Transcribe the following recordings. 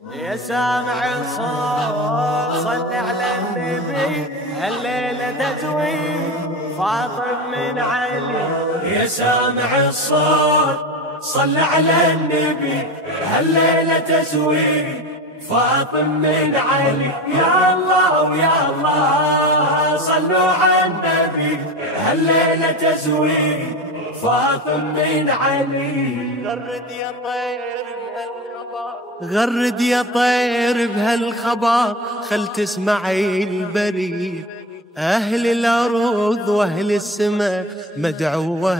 يا سامع الصوت صل على النبي، هالليلة تزويد فاطم من علي. يا سامع الصوت صل على النبي، هالليلة تزويد فاطم من علي. يا الله ويا الله صلوا على النبي، هالليلة تزويد فاطم من علي. غرد يا طير بهالخبر، غرد يا طير بهالخبر، خل تسمعي البريد. أهل الأرض وأهل السماء مدعوة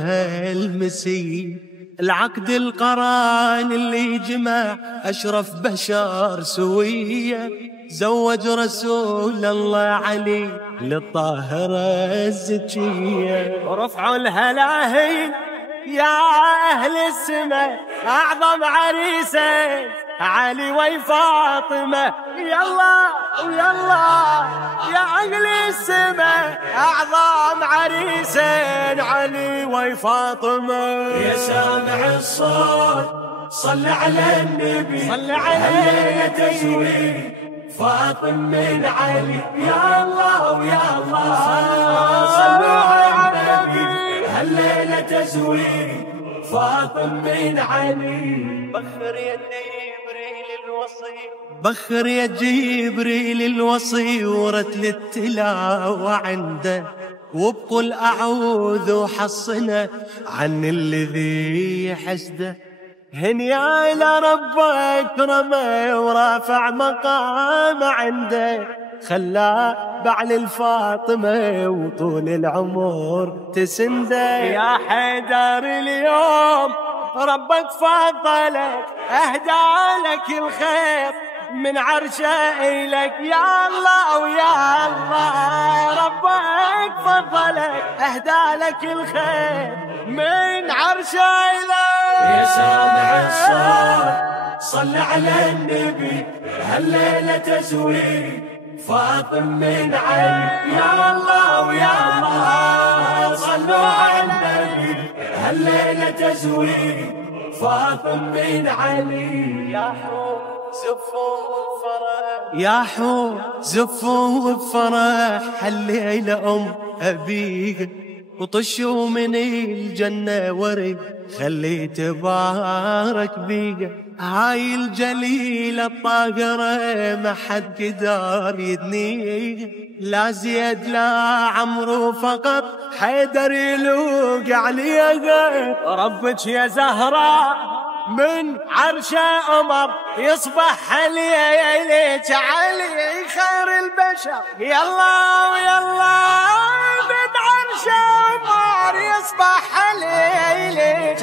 المسيح، العقد القران اللي جمع أشرف بشر سوية، زوج رسول الله علي للطاهرة الزكية. ورفعوا الهلاهين يا أهل السماء، أعظم عريسين علي وفاطمة. يلا ويلا يا أهل السماء، أعظم عريسين علي وفاطمة. يا سامع الصوت صل على النبي، صل على هالليلة تزويد فاطم من علي. يا الله ويا الله صلوا على النبي، هالليلة تزويد فاطم من علي. بخر يا جبريل الوصي، بخر يا جبريل الوصي، ورتل التلاوة عنده، وبقول أعوذ وحصنا عن الذي حسده. هنيا إلى ربك رمى ورافع مقام عنده، خلاه بعل الفاطمة وطول العمر تسنده. يا حيدر اليوم ربك فضلك، أهدى لك الخير من عرشه إلك. يا الله ويا الله ربك فضلك، أهدى لك الخير من عرشه إلك. يا سامع الصوت صل على النبي، هالليلة تزويد فاطم من علي. يا الله ويا الله صلوا على النبي، هالليلة تزويد فاطم من علي. يا حور زفوا فرح، يا حور زفوا بفرح، هالليلة أم أبيها وطشوا من الجنة ورد، خلي تبارك بيها. هاي الجليلة الطاهرة ما حد قدر يدنيها، لا زيد لا عمرو فقط حيدر يلوق عليها. ربك يا زهراء من عرشه أمر، يصبح عليك علي خير البشر. يلا ويلا من عرشه أمر، يصبح عليك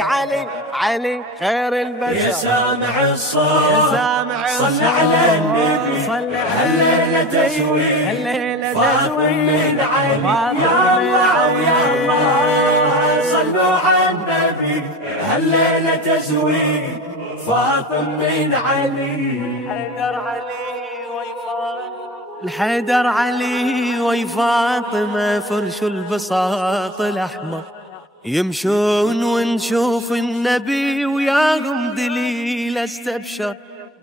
علي خير البشر. يا سامع الصوت يا سامع صل على النبي، صل هالليلة تزويد هالليلة فاطم من علي. يا الله ويا الله صلوا على النبي، هالليلة تزويد فاطم من علي. حيدر علي وفاطمة، الحيدر علي وفاطمة فرشوا البساط الأحمر، يمشون ونشوف النبي وياهم دليل استبشر.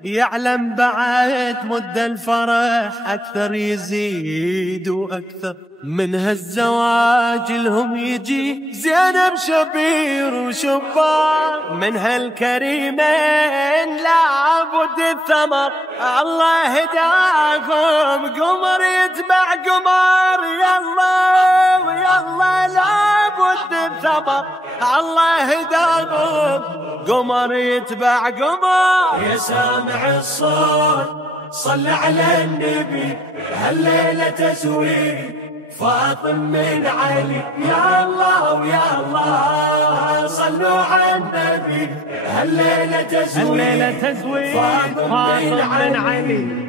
يعلم بعد مد الفرح أكثر يزيد وأكثر، من هالزواج لهم يجي زينب شبير وشبار. من هالكريمين لابد الثمر، الله هداهم قمر يتبع قمر. يلا ويلا لابد الثمر، الله هداهم قمر يتبع قمر. يا سامع الصوت صل على النبي، هالليلة تزويد فاطم من علي. يا الله ويا الله صلوا على النبي، هالليلة تزويد فاطم من علي.